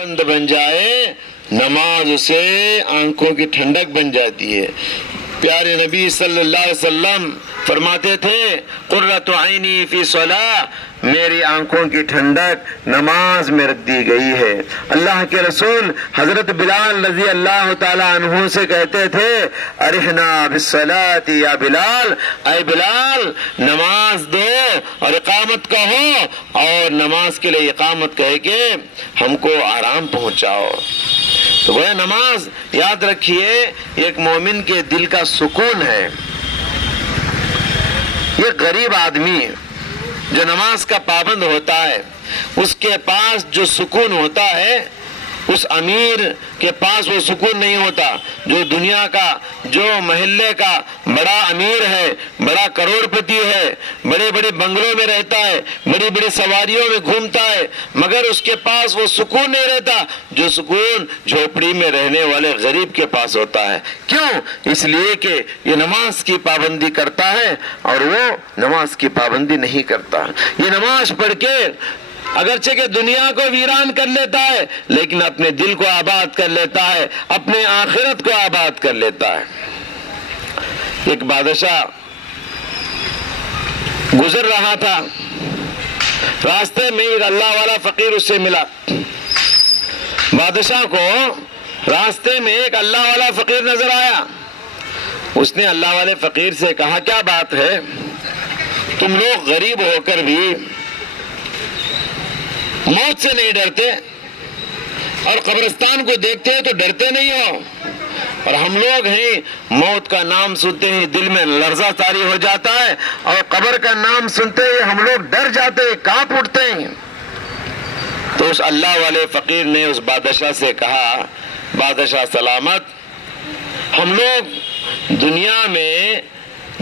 بند بن جائے نماز اسے آنکھوں کی ٹھنڈک بن جاتی ہے۔ پیارے نبی صلی اللہ علیہ وسلم فرماتے تھے قرۃ عینی فی صلاۃ، میری آنکھوں کی ٹھنڈک نماز میں رکھ دی گئی ہے۔ اللہ کے رسول حضرت بلال رضی اللہ تعالی عنہ سے کہتے تھے ارحنا بالصلاۃ یا بلال، اے بلال نماز دو اور اقامت کہو، اور نماز کے لیے اقامت کہہ کے ہم کو آرام پہنچاؤ۔ تو وہ نماز یاد رکھیے ایک مومن کے دل کا سکون ہے۔ یہ غریب آدمی جو نماز کا پابند ہوتا ہے اس کے پاس جو سکون ہوتا ہے اس امیر کے پاس وہ سکون نہیں ہوتا۔ جو دنیا کا جو محلے کا بڑا امیر ہے، بڑا کروڑ پتی ہے، بڑے بڑے بنگلوں میں رہتا ہے، بڑی بڑی سواریوں میں گھومتا ہے، مگر اس کے پاس وہ سکون نہیں رہتا جو سکون جھوپڑی میں رہنے والے غریب کے پاس ہوتا ہے۔ کیوں؟ اس لیے کہ یہ نماز کی پابندی کرتا ہے اور وہ نماز کی پابندی نہیں کرتا۔ یہ نماز پڑھ کے اگرچہ کہ دنیا کو ویران کر لیتا ہے لیکن اپنے دل کو آباد کر لیتا ہے، اپنے آخرت کو آباد کر لیتا ہے۔ ایک بادشاہ گزر رہا تھا، راستے میں ایک اللہ والا فقیر اس سے ملا۔ بادشاہ کو راستے میں ایک اللہ والا فقیر نظر آیا۔ اس نے اللہ والے فقیر سے کہا کیا بات ہے، تم لوگ غریب ہو کر بھی موت سے نہیں ڈرتے اور قبرستان کو دیکھتے ہیں تو ڈرتے نہیں ہو، اور ہم لوگ ہیں موت کا نام سنتے ہی دل میں لرزہ طاری ہو جاتا ہے اور قبر کا نام سنتے ہی ہم لوگ ڈر جاتے ہیں، کانپ اٹھتے ہیں۔ تو اس اللہ والے فقیر نے اس بادشاہ سے کہا بادشاہ سلامت، ہم لوگ دنیا میں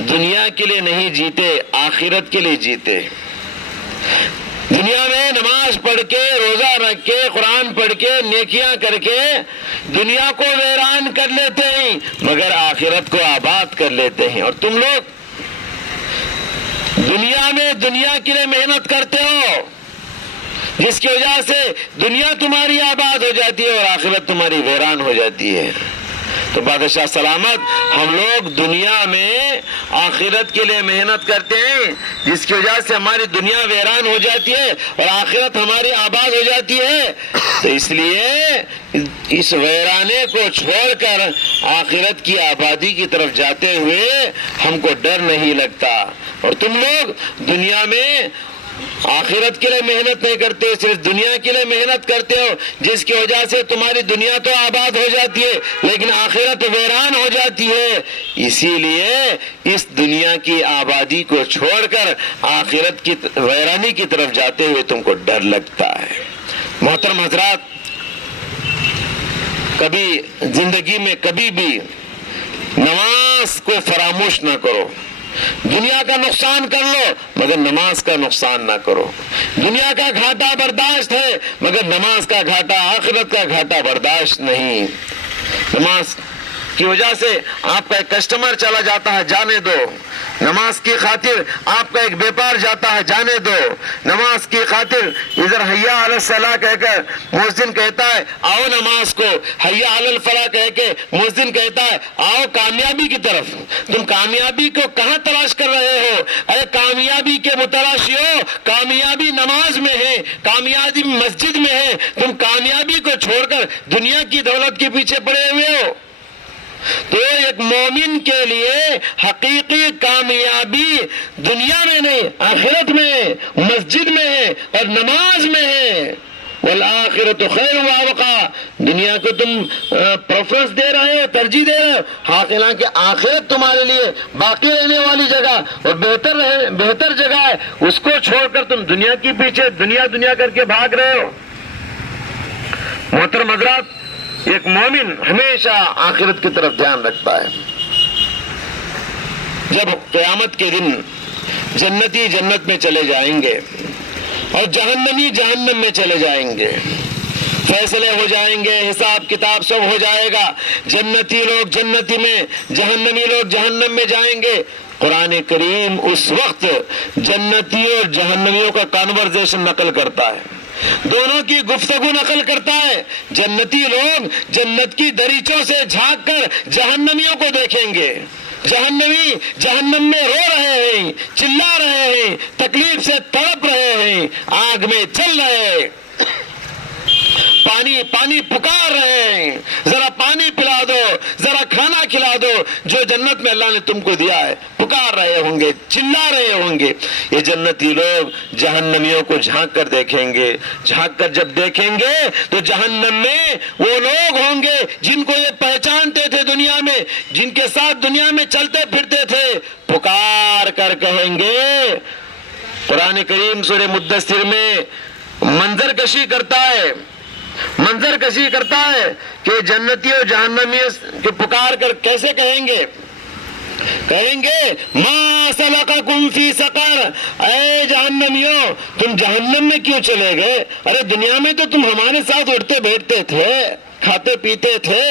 دنیا کے لیے نہیں جیتے، آخرت کے لیے جیتے۔ دنیا میں نماز پڑھ کے، روزہ رکھ کے، قرآن پڑھ کے، نیکیاں کر کے دنیا کو ویران کر لیتے ہیں مگر آخرت کو آباد کر لیتے ہیں، اور تم لوگ دنیا میں دنیا کے لیے محنت کرتے ہو جس کی وجہ سے دنیا تمہاری آباد ہو جاتی ہے اور آخرت تمہاری ویران ہو جاتی ہے۔ تو بادشاہ سلامت، ہم لوگ دنیا میں آخرت کے لیے محنت کرتے ہیں جس کی وجہ سے ہماری دنیا ویران ہو جاتی ہے اور آخرت ہماری آباد ہو جاتی ہے، تو اس لیے اس ویرانے کو چھوڑ کر آخرت کی آبادی کی طرف جاتے ہوئے ہم کو ڈر نہیں لگتا، اور تم لوگ دنیا میں آخرت کے لیے محنت نہیں کرتے، صرف دنیا کے لیے محنت کرتے ہو جس کی وجہ سے تمہاری دنیا تو آباد ہو جاتی ہے لیکن آخرت ویران ہو جاتی ہے۔ اسی لیے اس دنیا کی آبادی کو چھوڑ کر آخرت کی ویرانی کی طرف جاتے ہوئے تم کو ڈر لگتا ہے۔ محترم حضرات، کبھی زندگی میں کبھی بھی نماز کو فراموش نہ کرو۔ دنیا کا نقصان کر لو مگر نماز کا نقصان نہ کرو۔ دنیا کا گھاٹا برداشت ہے مگر نماز کا گھاٹا، آخرت کا گھاٹا برداشت نہیں۔ نماز کی وجہ سے آپ کا ایک کسٹمر چلا جاتا ہے، جانے دو۔ نماز کی خاطر آپ کا ایک بیپار جاتا ہے، جانے دو۔ نماز کی خاطر ادھر حیا علی الصلاۃ کہہ کر مؤذن کہتا ہے آؤ نماز کو، حیا علی الفلاح کہہ کے مؤذن کہتا ہے آؤ کامیابی کی طرف۔ تم کامیابی کو کہاں تلاش کر رہے ہو؟ ارے کامیابی کے متلاشی ہو، کامیابی نماز میں ہے، کامیابی مسجد میں ہے۔ تم کامیابی کو چھوڑ کر دنیا کی دولت کے پیچھے پڑے ہوئے ہو۔ تو ایک مومن کے لیے حقیقی کامیابی دنیا میں نہیں، آخرت میں ہے، مسجد میں ہے اور نماز میں ہے۔ والآخرۃ خیر وابقا، دنیا کو تم پریفرنس دے رہے ہو، ترجیح دے رہے ہو، حالانکہ آخرت تمہارے لیے باقی رہنے والی جگہ اور بہتر جگہ ہے، اس کو چھوڑ کر تم دنیا کے پیچھے دنیا کر کے بھاگ رہے ہو۔ محترم حضرات، ایک مومن ہمیشہ آخرت کی طرف دھیان رکھتا ہے۔ جب قیامت کے دن جنتی جنت میں چلے جائیں گے اور جہنمی جہنم میں چلے جائیں گے، فیصلے ہو جائیں گے، حساب کتاب سب ہو جائے گا، جنتی لوگ جنتی میں، جہنمی لوگ جہنم میں جائیں گے۔ قرآن کریم اس وقت جنتی اور جہنمیوں کا کانورزیشن نقل کرتا ہے۔ دونوں کی گفتگو نقل کرتا ہے. جنتی لوگ جنت کی دریچوں سے جھانک کر جہنمیوں کو دیکھیں گے. جہنمی جہنم میں رو رہے ہیں, چلا رہے ہیں, تکلیف سے تڑپ رہے ہیں, آگ میں چل رہے ہیں, پانی پانی پکار رہے ہیں, ذرا پانی پلا دو, ذرا کھانا کھلا دو. جو جنت میں اللہ نے تم کو دیا ہے پکار رہے ہوں گے, چلا رہے ہوں گے. یہ جنتی لوگ جہنمیوں کو جھانک کر دیکھیں گے. جھانک کر جب دیکھیں گے تو جہنم میں وہ لوگ ہوں گے جن کو یہ پہچانتے تھے دنیا میں, جن کے ساتھ دنیا میں چلتے پھرتے تھے. پکار کر کہیں گے. قرآن کریم سورہ مدثر میں منظر کشی کرتا ہے کہ جنتی اور جہنمی کے پکار کر کیسے کہیں گے ما سلککم فی سقر, اے جہنمیوں تم جہنم میں کیوں چلے گئے؟ ارے دنیا میں تو تم ہمارے ساتھ اٹھتے بیٹھتے تھے, کھاتے پیتے تھے,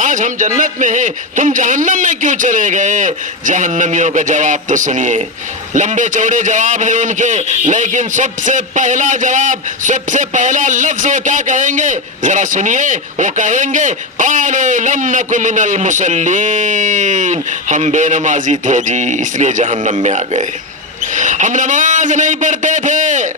آج ہم جنت میں ہیں, تم جہنم میں کیوں چلے گئے؟ جہنمیوں کا جواب تو سنیے, لمبے چوڑے جواب ہیں ان کے, لیکن سب سے پہلا جواب, سب سے پہلا لفظ وہ کیا کہیں گے ذرا سنیے. وہ کہیں گے قالوا لم نک من المصلین, ہم بے نمازی تھے جی اس لیے جہنم میں آ گئے. ہم نماز نہیں پڑھتے تھے,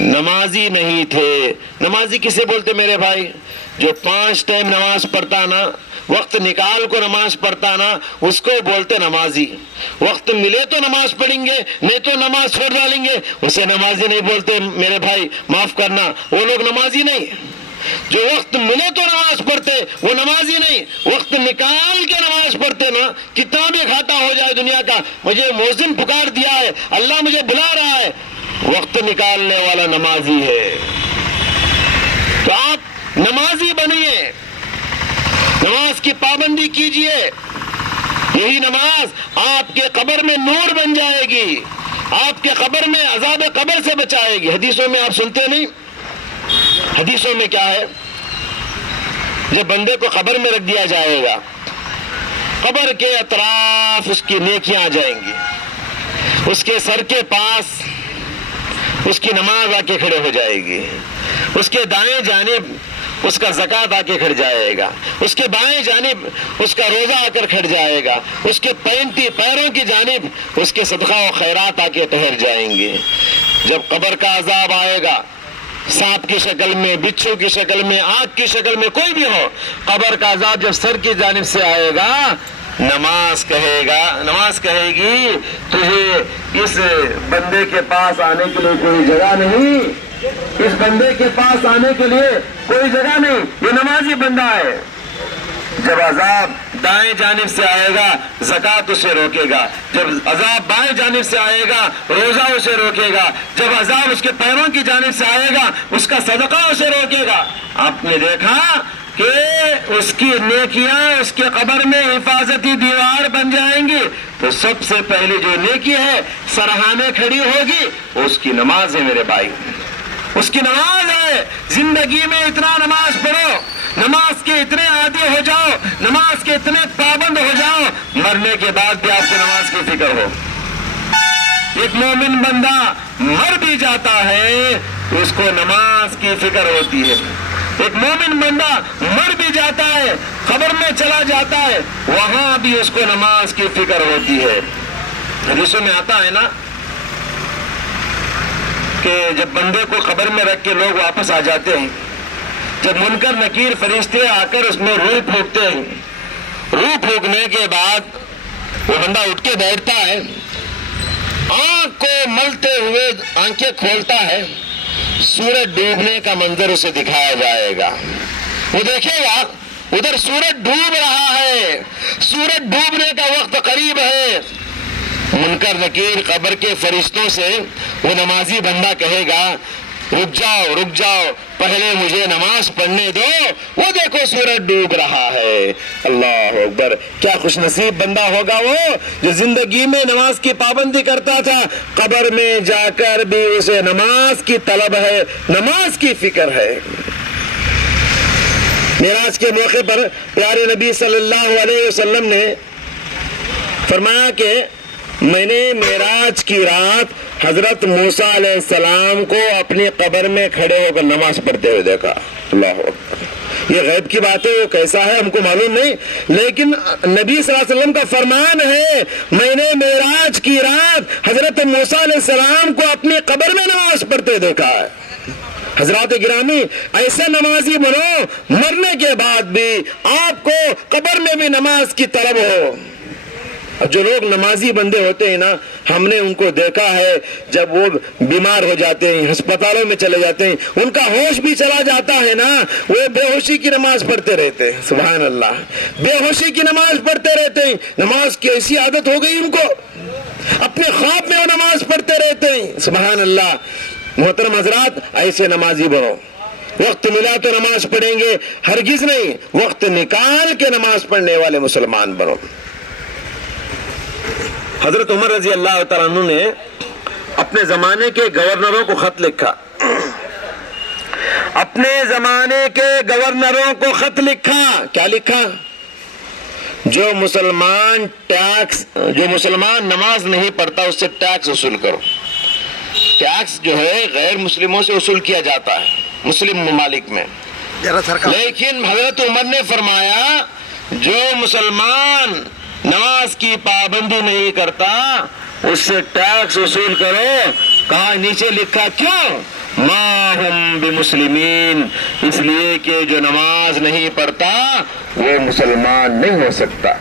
نمازی نہیں تھے. نمازی کسے بولتے میرے بھائی؟ جو 5 ٹائم نماز پڑھتا نا, وقت نکال کو نماز پڑھتا نا, اس کو بولتے نمازی. وقت ملے تو نماز پڑھیں گے, نہیں تو نماز چھوڑ ڈالیں گے, اسے نمازی نہیں بولتے میرے بھائی, معاف کرنا, وہ لوگ نمازی نہیں. جو وقت ملے تو نماز پڑھتے وہ نمازی نہیں. وقت نکال کے نماز پڑھتے نا, کتنا بھی گھاٹا ہو جائے دنیا کا, مجھے مؤذن پکار دیا ہے, اللہ مجھے بلا رہا ہے, وقت نکالنے والا نمازی ہے. تو آپ نمازی بنیے, نماز کی پابندی کیجئے. یہی نماز آپ کے قبر میں نور بن جائے گی, آپ کے قبر میں عذاب قبر سے بچائے گی. حدیثوں میں آپ سنتے نہیں, حدیثوں میں کیا ہے, جب بندے کو قبر میں رکھ دیا جائے گا, قبر کے اطراف اس کی نیکیاں آ جائیں گی, اس کے سر کے پاس اس کی نماز آ کے کھڑے ہو جائے گی, اس کے دائیں جانب اس کا زکوٰۃ آ کے کھڑ جائے گا, اس کے بائیں جانب اس کا روزہ آ کر کھڑ جائے گا, اس کے پیروں کی جانب اس کے صدقہ و خیرات آ کے ٹھہر جائیں گے. جب قبر کا عذاب آئے گا, سانپ کی شکل میں, بچھو کی شکل میں, آگ کی شکل میں, کوئی بھی ہو, قبر کا عذاب جب سر کی جانب سے آئے گا, نماز کہے گی تجھے اس بندے کے پاس آنے کے لیے کوئی جگہ نہیں, اس بندے کے پاس آنے کے لیے کوئی جگہ نہیں, یہ نمازی بندہ ہے. جب عذاب دائیں جانب سے آئے گا, زکوٰۃ اسے روکے گا. جب عذاب بائیں جانب سے آئے گا, روزہ اسے روکے گا. جب عذاب اس کے پیروں کی جانب سے آئے گا, اس کا صدقہ اسے روکے گا. آپ نے دیکھا کہ اس کی نیکیاں اس کے قبر میں حفاظتی دیوار بن جائیں گی. تو سب سے پہلی جو نیکی ہے سرہانے کھڑی ہوگی, اس کی نماز ہے میرے بھائی, اس کی نماز ہے. زندگی میں اتنا نماز پڑھو, نماز کے اتنے عادی ہو جاؤ, نماز کے اتنے پابند ہو جاؤ, مرنے کے بعد بھی آپ کو نماز کی فکر ہو. ایک مومن بندہ مر بھی جاتا ہے تو اس کو نماز کی فکر ہوتی ہے. ایک مومن بندہ مر بھی جاتا ہے, قبر میں چلا جاتا ہے, وہاں بھی اس کو نماز کی فکر ہوتی ہے. حدیثوں میں آتا ہے نا کہ جب بندے کو قبر میں رکھ کے لوگ واپس آ جاتے ہیں, جب منکر نکیر فرشتے آ کر اس میں روح پھونکتے ہیں, روح پھونکنے کے بعد وہ بندہ اٹھ کے بیٹھتا ہے, آنکھ کو ملتے ہوئے آنکھیں کھولتا ہے, سورج ڈوبنے کا منظر اسے دکھایا جائے گا. وہ دیکھے گا ادھر سورج ڈوب رہا ہے, سورج ڈوبنے کا وقت قریب ہے. منکر نکیر قبر کے فرشتوں سے وہ نمازی بندہ کہے گا رک جاؤ, پہلے مجھے نماز پڑھنے دو, وہ دیکھو سورج ڈوب رہا ہے. اللہ اکبر, کیا خوش نصیب بندہ ہوگا وہ جو زندگی میں نماز کی پابندی کرتا تھا, قبر میں جا کر بھی اسے نماز کی طلب ہے, نماز کی فکر ہے. معراج کے موقع پر پیارے نبی صلی اللہ علیہ وسلم نے فرمایا کہ میں نے معراج کی رات حضرت موسیٰ علیہ السلام کو اپنی قبر میں کھڑے ہو کر نماز پڑھتے ہوئے دیکھا. اللہ اکبر. یہ غیب کی بات ہے، وہ کیسا ہے ہم کو معلوم نہیں، لیکن نبی صلی اللہ علیہ وسلم کا فرمان ہے میں نے معراج کی رات حضرت موسیٰ علیہ السلام کو اپنی قبر میں نماز پڑھتے دیکھا ہے. حضرات گرامی، ایسے نمازی بنو مرنے کے بعد بھی آپ کو قبر میں بھی نماز کی طلب ہو. جو لوگ نمازی بندے ہوتے ہیں نا، ہم نے ان کو دیکھا ہے جب وہ بیمار ہو جاتے ہیں، ہسپتالوں میں چلے جاتے ہیں، ان کا ہوش بھی چلا جاتا ہے نا، وہ بے ہوشی کی نماز پڑھتے رہتے ہیں. سبحان اللہ، بے ہوشی کی نماز پڑھتے رہتے ہیں. نماز کی ایسی عادت ہو گئی ان کو، اپنے خواب میں وہ نماز پڑھتے رہتے ہیں. سبحان اللہ. محترم حضرات، ایسے نمازی بنو. وقت ملا تو نماز پڑھیں گے، ہرگز نہیں وقت نکال کے نماز پڑھنے والے مسلمان بنو. حضرت عمر رضی اللہ تعالیٰ عنہ نے اپنے زمانے کے گورنروں کو خط لکھا. اپنے زمانے کے گورنروں کو خط لکھا. کیا لکھا؟ جو مسلمان نماز نہیں پڑھتا اس سے ٹیکس وصول کرو. ٹیکس جو ہے غیر مسلموں سے وصول کیا جاتا ہے مسلم ممالک میں، لیکن حضرت عمر نے فرمایا جو مسلمان نماز کی پابندی نہیں کرتا اس سے ٹیکس وصول کرو. کہاں؟ نیچے لکھا کیوں؟ ما ہم بمسلمین، اس لیے کہ جو نماز نہیں پڑھتا وہ مسلمان نہیں ہو سکتا.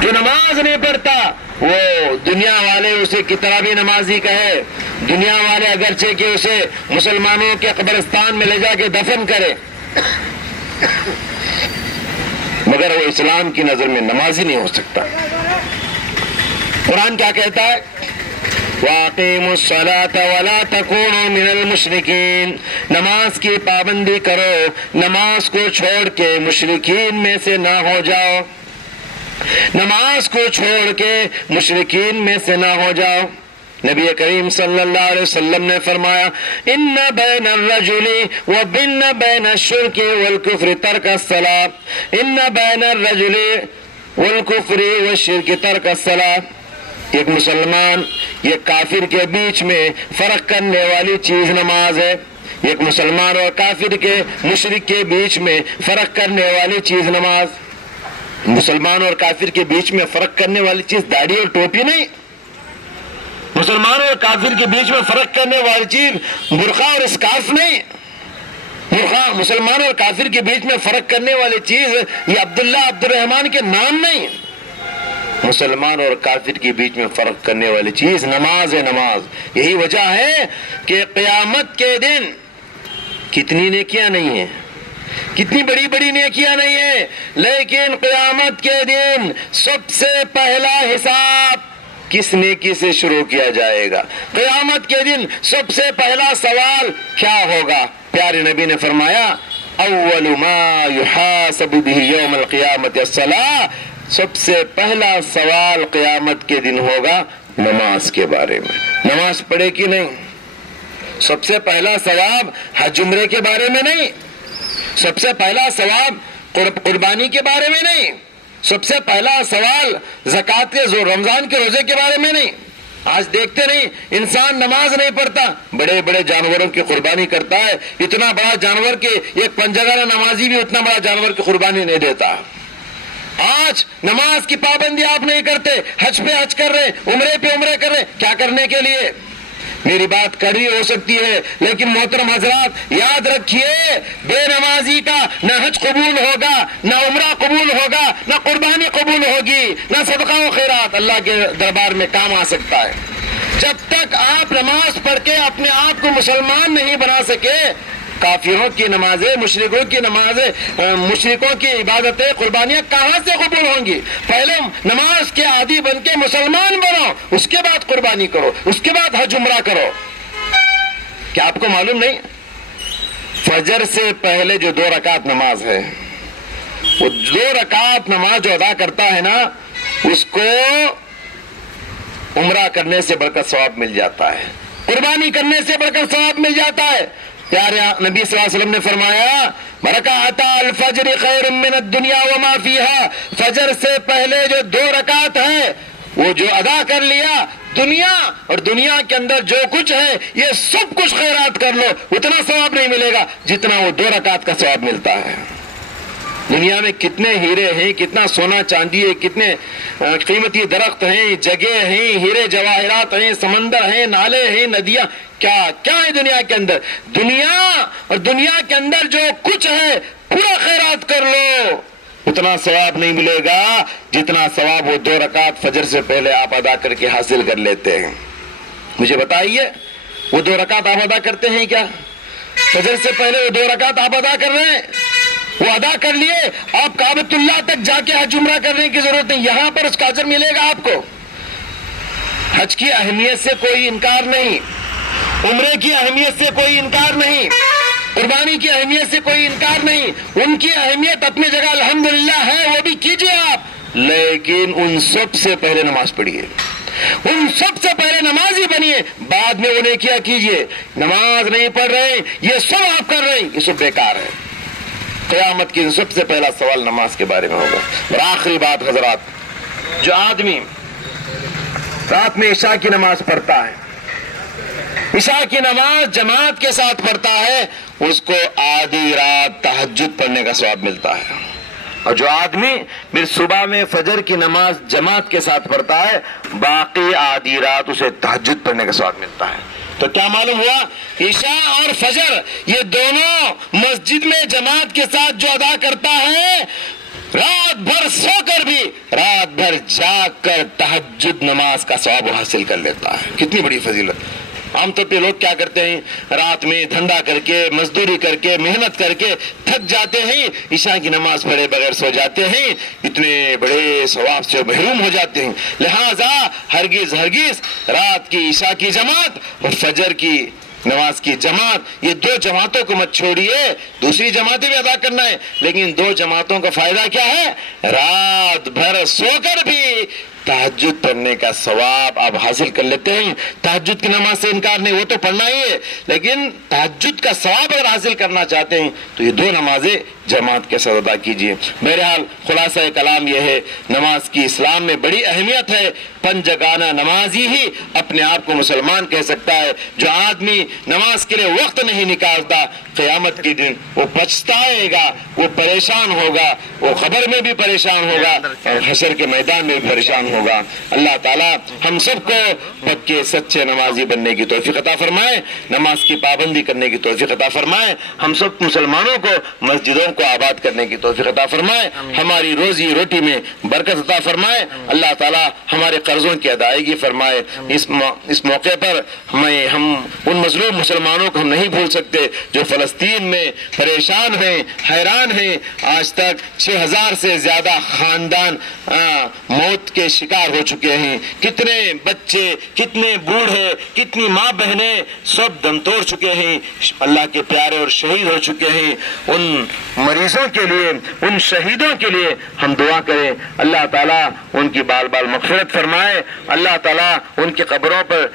جو نماز نہیں پڑھتا وہ دنیا والے اسے کتنا بھی نمازی کہے، دنیا والے اگرچہ کہ اسے مسلمانوں کے قبرستان میں لے جا کے دفن کرے، مگر وہ اسلام کی نظر میں نمازی نہیں ہو سکتا. قرآن کیا کہتا ہے؟ وَأَقِيمُوا الصَّلَاةَ وَلَا تَكُونُوا مِنَ الْمُشْرِكِينَ، نماز کی پابندی کرو، نماز کو چھوڑ کے مشرکین میں سے نہ ہو جاؤ. نماز کو چھوڑ کے مشرکین میں سے نہ ہو جاؤ. نبی کریم صلی اللہ علیہ وسلم نے فرمایا ان بین الرجل وبین بین الشرک والکفر ترک الصلاۃ، ان بین الرجل والکفر والشرک ترک الصلاۃ. ایک مسلمان یہ کافر کے بیچ میں فرق کرنے والی چیز نماز ہے. ایک مسلمان اور کافر کے مشرک کے بیچ میں فرق کرنے والی چیز نماز. مسلمان اور کافر کے بیچ میں فرق کرنے والی چیز داڑھی اور ٹوپی نہیں. مسلمان اور کافر کے بیچ میں فرق کرنے والی چیز برقع اور اسکارف نہیں. برقع مسلمان اور کافر کے بیچ میں فرق کرنے والی چیز یہ عبداللہ عبد الرحمان کے نام نہیں. مسلمان اور کافر کے بیچ میں فرق کرنے والی چیز نماز ہے. نماز. یہی وجہ ہے کہ قیامت کے دن کتنی نیکیاں نہیں ہیں، کتنی بڑی بڑی نیکیاں نہیں ہیں، لیکن قیامت کے دن سب سے پہلا حساب کس نیکی سے شروع کیا جائے گا؟ قیامت کے دن سب سے پہلا سوال کیا ہوگا؟ پیارے نبی نے فرمایا اول ما یحاسب به یوم القیامت الصلاۃ، سب سے پہلا سوال قیامت کے دن ہوگا نماز کے بارے میں. نماز پڑھے کہ نہیں؟ سب سے پہلا ثواب حج عمرے کے بارے میں نہیں، سب سے پہلا ثواب قربانی کے بارے میں نہیں، سب سے پہلا سوال زکوٰۃ کے رمضان کے روزے کے بارے میں نہیں. آج دیکھتے نہیں انسان نماز نہیں پڑھتا، بڑے بڑے جانوروں کی قربانی کرتا ہے. اتنا بڑا جانور کہ ایک پنجگانہ نمازی بھی اتنا بڑا جانور کی قربانی نہیں دیتا. آج نماز کی پابندی آپ نہیں کرتے، حج پہ حج کر رہے، عمرے پہ عمرے کر رہے. کیا کرنے کے لیے؟ میری بات کڑوی ہو سکتی ہے لیکن محترم حضرات یاد رکھیے، بے نمازی کا نہ حج قبول ہوگا، نہ عمرہ قبول ہوگا، نہ قربانی قبول ہوگی، نہ صدقہ و خیرات اللہ کے دربار میں کام آ سکتا ہے. جب تک آپ نماز پڑھ کے اپنے آپ کو مسلمان نہیں بنا سکے، کافروں کی نمازیں، مشرکوں کی نمازیں، مشرکوں کی عبادتیں، قربانیاں کہاں سے قبول ہوں گی؟ پہلے نماز کے عادی بن کے مسلمان بنو، اس کے بعد قربانی کرو، اس کے بعد حج عمرہ کرو. کیا آپ کو معلوم نہیں؟ فجر سے پہلے جو 2 رکعت نماز ہے، وہ 2 رکعت نماز جو ادا کرتا ہے نا، اس کو عمرہ کرنے سے بڑھ کر ثواب مل جاتا ہے، قربانی کرنے سے بڑھ کر ثواب مل جاتا ہے. پیارے نبی صلی اللہ علیہ وسلم نے فرمایا رکعتا الفجر خیر من الدنیا وما فیہا، فجر سے پہلے جو 2 رکعت ہیں وہ جو ادا کر لیا، دنیا اور دنیا کے اندر جو کچھ ہے یہ سب کچھ خیرات کر لو، اتنا ثواب نہیں ملے گا جتنا وہ 2 رکعت کا ثواب ملتا ہے۔ دنیا میں کتنے ہیرے ہیں، کتنا سونا چاندی ہے، کتنے قیمتی درخت ہیں، جگہ ہیں، ہیرے جواہرات ہیں، سمندر ہیں، نالے ہیں، ندیاں، کیا کیا ہے دنیا کے اندر۔ دنیا اور دنیا کے اندر جو کچھ ہے پورا خیرات کر لو، اتنا ثواب نہیں ملے گا جتنا ثواب وہ 2 رکعت فجر سے پہلے آپ ادا کر کے حاصل کر لیتے ہیں۔ مجھے بتائیے وہ 2 رکعت آپ ادا کرتے ہیں کیا؟ فجر سے پہلے وہ 2 رکعت آپ ادا کر رہے ہیں؟ وہ ادا کر لیے، آپ کعبۃ اللہ تک جا کے حج عمرہ کرنے کی ضرورت نہیں، یہاں پر اس کا اجر ملے گا آپ کو۔ حج کی اہمیت سے کوئی انکار نہیں، عمرے کی اہمیت سے کوئی انکار نہیں، قربانی کی اہمیت سے کوئی انکار نہیں، ان کی اہمیت اپنی جگہ الحمدللہ ہے، وہ بھی کیجئے آپ، لیکن ان سب سے پہلے نماز پڑھیے، ان سب سے پہلے نمازی بنیے، بعد میں انہیں کیا کیجئے۔ نماز نہیں پڑھ رہے یہ سب آپ کر رہے ہیں، یہ سب بیکار ہے۔ قیامت کی سب سے پہلا سوال نماز کے بارے میں ہوگا۔ اور آخری بات حضرات، جو آدمی رات میں عشاء کی نماز پڑھتا ہے، عشاء کی نماز جماعت کے ساتھ پڑھتا ہے، اس کو آدھی رات تہجد پڑھنے کا ثواب ملتا ہے۔ اور جو آدمی پھر صبح میں فجر کی نماز جماعت کے ساتھ پڑھتا ہے، باقی آدھی رات اسے تہجد پڑھنے کا ثواب ملتا ہے۔ تو کیا معلوم ہوا؟ عشاء اور فجر یہ دونوں مسجد میں جماعت کے ساتھ جو ادا کرتا ہے، رات بھر سو کر بھی رات بھر جاگ کر تہجد نماز کا ثواب حاصل کر لیتا ہے۔ کتنی بڑی فضیلت۔ عام طور پہ لوگ کیا کرتے ہیں، رات میں دھندا کر کے، مزدوری کر کے، محنت کر کے تھک جاتے ہیں، عشاء کی نماز پڑھے بغیر سو جاتے ہیں، اتنے بڑے ثواب سے محروم ہو جاتے ہیں۔ لہذا ہرگز رات کی عشاء کی جماعت اور فجر کی نماز کی جماعت، یہ 2 جماعتوں کو مت چھوڑیے، دوسری جماعتیں بھی ادا کرنا ہے، لیکن 2 جماعتوں کا فائدہ کیا ہے؟ رات بھر سو کر بھی تہجد پڑھنے کا ثواب آپ حاصل کر لیتے ہیں۔ تہجد کی نماز سے انکار نہیں، وہ تو پڑھنا ہی ہے، لیکن تہجد کا ثواب اگر حاصل کرنا چاہتے ہیں تو یہ 2 نمازیں جماعت کے ساتھ ادا کیجیے۔ بہرحال خلاصہ کلام یہ ہے، نماز کی اسلام میں بڑی اہمیت ہے۔ 5 جگانہ نمازی ہی اپنے آپ کو مسلمان کہہ سکتا ہے۔ جو آدمی نماز کے لیے وقت نہیں نکالتا، قیامت کے دن وہ پچھتائے گا، وہ پریشان ہوگا، وہ قبر میں بھی پریشان ہوگا اور حشر کے میدان میں بھی پریشان ہوگا۔ اللہ تعالیٰ ہم سب کو پکے سچے نمازی بننے کی توفیق عطا فرمائے، نماز کی پابندی کرنے کی توفیق عطا فرمائے، ہم سب مسلمانوں کو مسجدوں کو آباد کرنے کی توفیق عطا فرمائے، ہماری روزی روٹی میں برکت عطا فرمائے، اللہ تعالیٰ ہمارے قرضوں کی ادائیگی فرمائے۔ اس موقع پر ہم ان مظلوم مسلمانوں کو ہم نہیں بھول سکتے جو فلسطین میں پریشان ہیں، حیران ہیں۔ آج تک 6000 سے زیادہ خاندان موت کے شکار ہو چکے ہیں، کتنے بچے، کتنے بوڑھے، کتنی ماں بہنیں سب دم توڑ چکے ہیں، اللہ کے پیارے اور شہید ہو چکے ہیں۔ ان مریضوں کے لیے، ان شہیدوں کے لیے ہم دعا کریں، اللہ تعالیٰ ان کی بال بال مغفرت فرمائے، اللہ تعالیٰ ان کی قبروں پر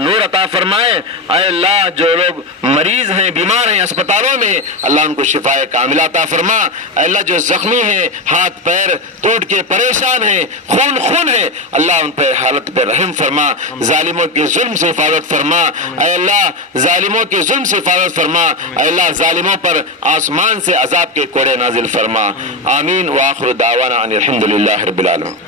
نور عطا فرمائے۔ اے اللہ جو لوگ مریض ہیں، بیمار ہیں اسپتالوں میں، اللہ ان کو شفائے کاملہ عطا فرما۔ اے اللہ جو زخمی ہیں، ہاتھ پیر ٹوٹ کے پریشان ہیں، خون ہے، اللہ ان پہ حالت پہ رحم فرما، ظالموں کے ظلم سے حفاظت فرما۔ اے اللہ ظالموں کے ظلم سے حفاظت فرما، اے اللہ ظالموں پر آسمان سے عذاب کے کوڑے نازل فرما۔ آمین۔ وآخر دعوانا ان الحمد للہ رب العالمین۔